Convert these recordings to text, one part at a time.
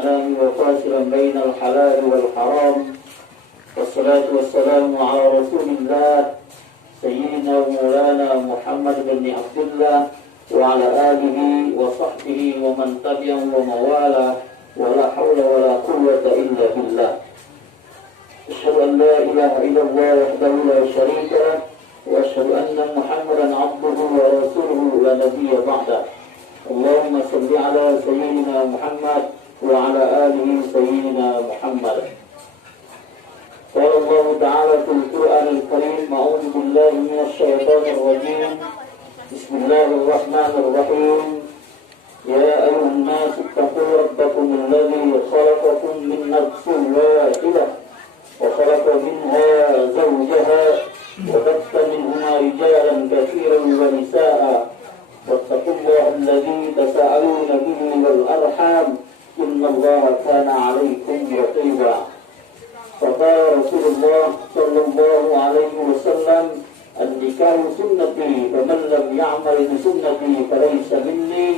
الأنام وفاصلا بين الحلال والحرام، والصلاة والسلام على رسول الله سيدنا ومولانا محمد بن عبد الله وعلى آله وصحبه ومن تبعهم وموالاه، ولا حول ولا قوة إلا بالله. أشهد أن لا إله إلا الله وحده لا شريك له، وأشهد أن محمدا عبده ورسوله لا نبي بعده. اللهم صل على سيدنا محمد وعلى آله سيدنا محمد. قال الله تعالى في القرآن الكريم: أعوذ بالله من الشيطان الرجيم، بسم الله الرحمن الرحيم. يا أيها الناس اتقوا ربكم الذي خلقكم من نفس واحدة وخلق منها زوجها وبث منهما رجالا كثيرا ونساء واتقوا الله الذي تساءلون به والأرحام إن الله كان عليكم رقيبا. فقال رسول الله صلى الله عليه وسلم: النكاح سنتي فمن لم يعمل بسنتي فليس مني.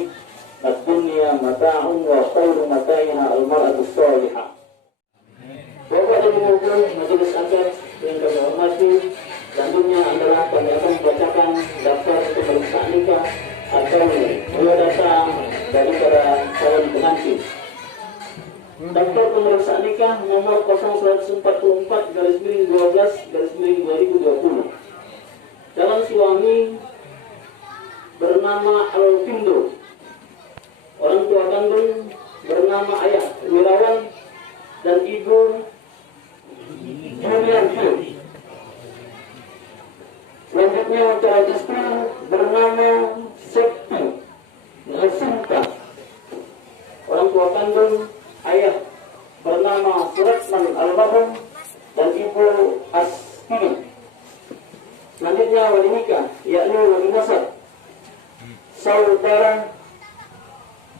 الدنيا متاع وخير متاعها المرأة الصالحة. Bapak dan Ibu majelis akad yang kami hormati, selanjutnya adalah kami akan membacakan daftar pemeriksaan nikah atau mulai datang daripada calon pengantin. Daftar pemeriksaan nikah nomor 0144/12/2020. Calon suami bernama Alvindo. Orang tua kandung bernama ayah Wirawan dan ibu Julian. Selanjutnya calon istri bernama Septi Sinta. Orang tua kandung ayah bernama Suratman almarhum dan ibu Astini. Selanjutnya wali nikah yakni wali nasab, saudara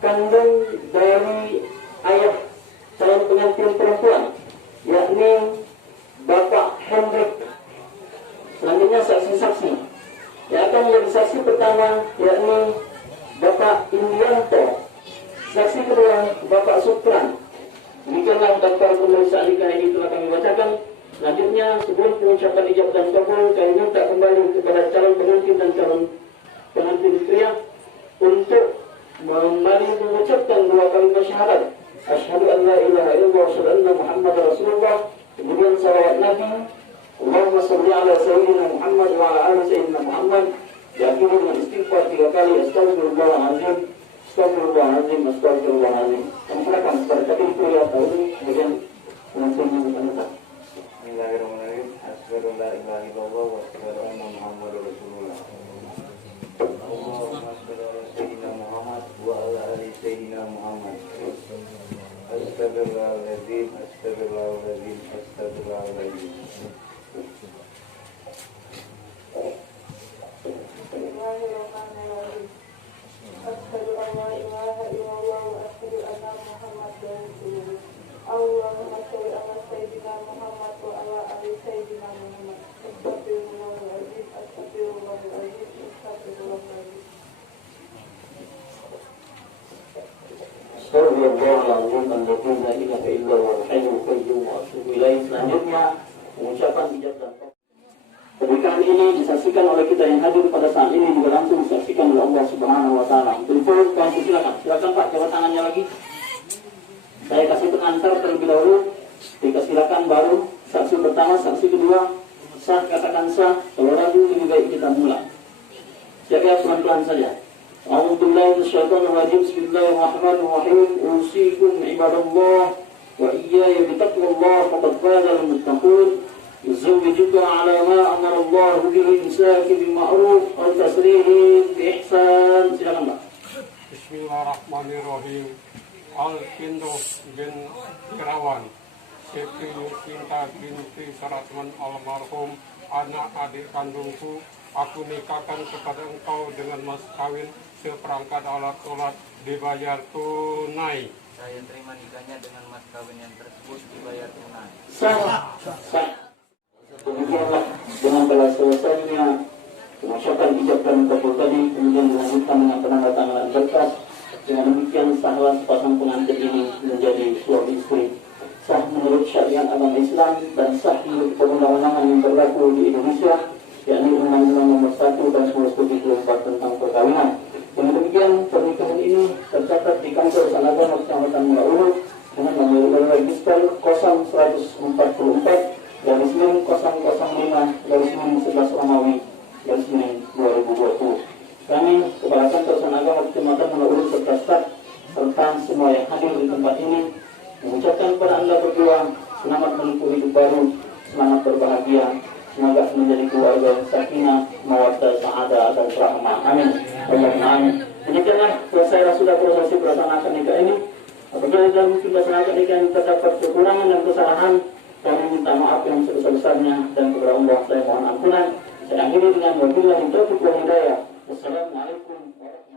kandung dari ayah calon pengantin perempuan yakni Bapak Hendri. Selanjutnya saksi-saksi yang akan menjadi saksi pertama yakni Bapak Indianto. Saksi kedua Bapak Sutran. Demikianlah daftar pemeriksaan nikah ini telah kami bacakan. Selanjutnya sebelum pengucapan ijab dan kabul, kami minta kembali kepada calon pengantin dan calon pengantin pria untuk kembali mengucapkan dua kalimat syahadat. Asyhadu an la ilaha illallah wa asyhadu anna Muhammadar Rasulullah. Kemudian salawat Nabi, Allahumma shalli ala sayyidina Muhammad wa ala ali sayyidina Muhammad. Diakhiri dengan istighfar 3 kali, astagfirullahaladzim, astagfirullahaladzim, astagfirullahaladzim. Kami silakan kepada Kadin Kuliah Tahun, kemudian pengantin yang menetap. Bismillahirrahmanirrahim. Asyhadu an la ilaha illallah wa asyhadu anna Muhammadar Rasulullah. Allahumma shalli ala sayyidina Muhammad wa ala ali sayyidina Muhammad. Astagfirullahaladzim, astagfirullahaladzim, astagfirullahaladzim. Bismillahirrahmanirrahim. Asyhadu an la ilaha illallah wa asyhadu anna Muhammadar Rasulullah. Allahumma shalli ala sayyidina Muhammad wa ala ali sayyidina Muhammad. Astagfirullahaladzim, astagfirullahaladzim, astagfirullahaladzim. Astagfirullahaladzim, alladzi la ilaha illa huwal hayyul qayyum wa atubu ilaih. Selanjutnya pengucapan ijab dan kabul. Pernikahan ini disaksikan oleh kita yang hadir pada saat ini juga langsung disaksikan oleh Allah Subhanahu wa taala. Telepon, silakan Pak, coba tangannya lagi. Saya kasih pengantar terlebih dahulu. Silakan baru saksi pertama, saksi kedua. Sah, katakan sah. Kalau ragu lebih baik kita mulai. Siapa pelan-pelan saja. A'udzubillahi minasyaitonir rajim. Bismillahirrahmanirrahim. Usikum ibadallah wa iyaya bitaqwallah faqad fazal muttaqun. Yuzawwijuka ala ma amara Allah bihi imsaki bil ma'ruf wa tasrihi bi ihsan. Silakan Pak. Bismillahirrahmanirrahim. Alvindo bin Irawan, Siti Sinta binti Saratman almarhum, anak adik kandungku. Aku nikahkan kepada engkau dengan mas kawin seperangkat alat sholat dibayar tunai. Saya terima nikahnya dengan mas kawin yang tersebut dibayar tunai. Sah. Demikianlah dengan telah selesainya pengucapan ijab dan kabul tadi, kemudian dilanjutkan dengan penandatanganan berkas. Dengan demikian sahlah sepasang pengantin ini menjadi agama Islam dan sah menurut perundang-undangan yang berlaku di Indonesia, yakni Undang-Undang Nomor 1 tahun 1974 tentang perkawinan. Dengan demikian, pernikahan ini tercatat di kantor Selamat Kecamatan Mulak Ulu dengan nomor register 01/005/11 Romawi /2020. Kami, Kepala Kantor Agama Kecamatan Mulak Ulu serta staf serta semua yang hadir di tempat ini mengucapkan kepada Anda berdua selamat menempuh hidup baru, selamat berbahagia, semoga menjadi keluarga yang sakinah, mawaddah, sa'adah dan rahmah. Amin. Amin. Demikianlah selesai sudah prosesi pelaksanaan nikah ini. Apabila dalam pelaksanaan nikah ini terdapat kekurangan dan kesalahan, kami minta maaf yang sebesar-besarnya dan kepada Allah saya mohon ampunan. Saya akhiri dengan wabillahi taufiq wal hidayah. Wassalamualaikum warahmatullahi wabarakatuh.